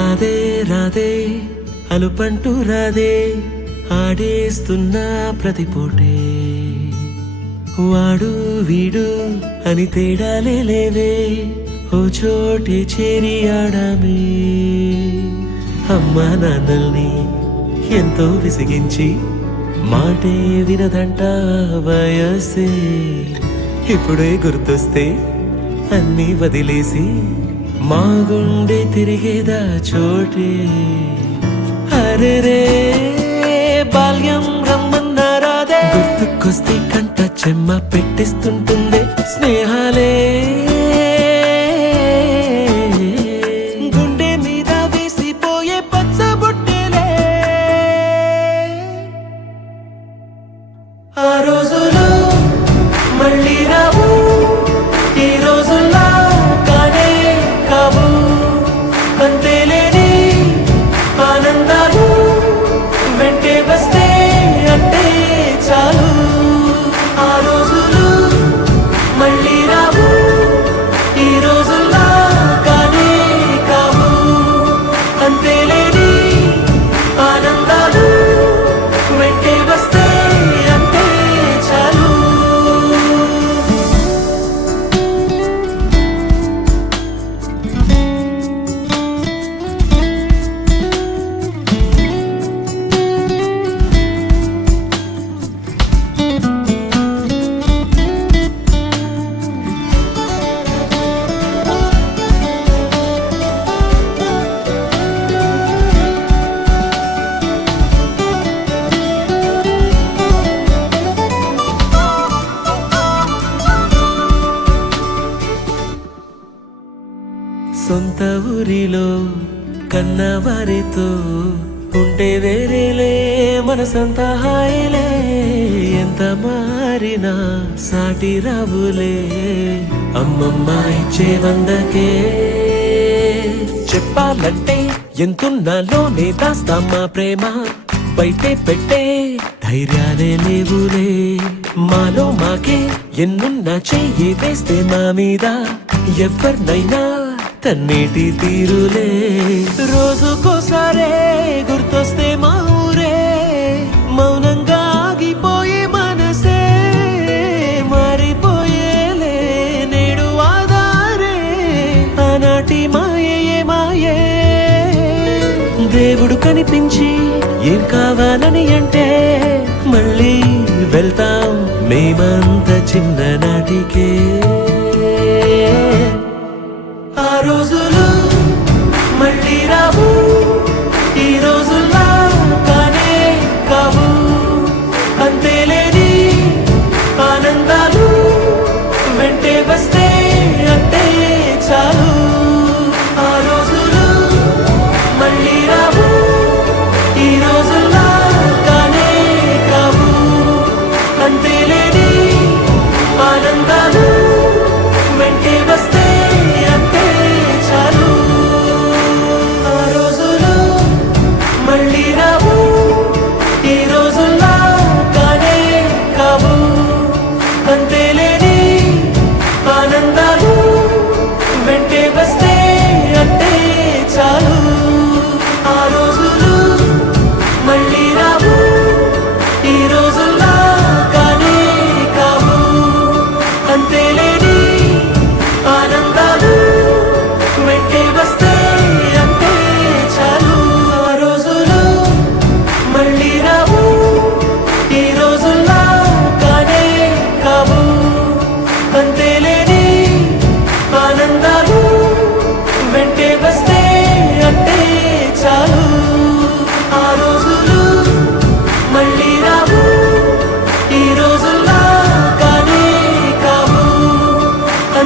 రాదే రాదే అలుపంటూ రాదే ఆడేస్తున్నా ప్రతి పూటే వాడు వీడు అని తేడాలే లేవే ఓ చోటే చేరి ఆడామే అమ్మా నాన్నల్ని ఎంతో విసిగించి మాటే వినదంట వయసే ఇప్పుడే గుర్తొస్తే అన్నీ వదిలేసి మా గుండె తిరిగేదా చోటే అరే రే బాల్యం రమ్మన్నారాదే గుర్తుకొస్తే కంట చెమ్మ పెట్టిస్తుంటుందే స్నేహాలే గుండె మీద వేసిపోయే పచ్చబొట్టెలే ఆ రోజులు మళ్ళీ రావు ఈ రోజుల్లా కానే కావు అంతేలేని ఆనందాలు వెంటే వస్తే అంటే చాలు ఆ రోజులు మళ్ళీ రావు ఈ రోజుల్లా కానే కావు అంతేలేని ఆనందాలు వెంటే వస్తే అంటే చాలు సొంత ఊరిలో కన్నవారితో ఉంటే వేరేలే మనసంతా హాయిలే ఎంత మారినా సాటి రావులే అమ్మమ్మ ఇచ్చే వందకే చెప్పాలంటే ఎంతున్నాలోనే దాస్తామా ప్రేమ బయటే పెట్టే ధైర్యాలే లేవులే మాలో మాకే ఎన్నున్నా చెయ్యి వేస్తే మా మీద ఎవరినైనా తన్నేటి తీరులే రోజుకోసారే గుర్తొస్తే మా ఊరే మౌనంగా ఆగిపోయే మనసే మారిపోయేలే నేడు ఆధారే ఆనాటి మాయే మాయే దేవుడు కనిపించి ఏం కావాలని అంటే మళ్ళీ వెళ్తాం మేమంత చిన్ననాటికే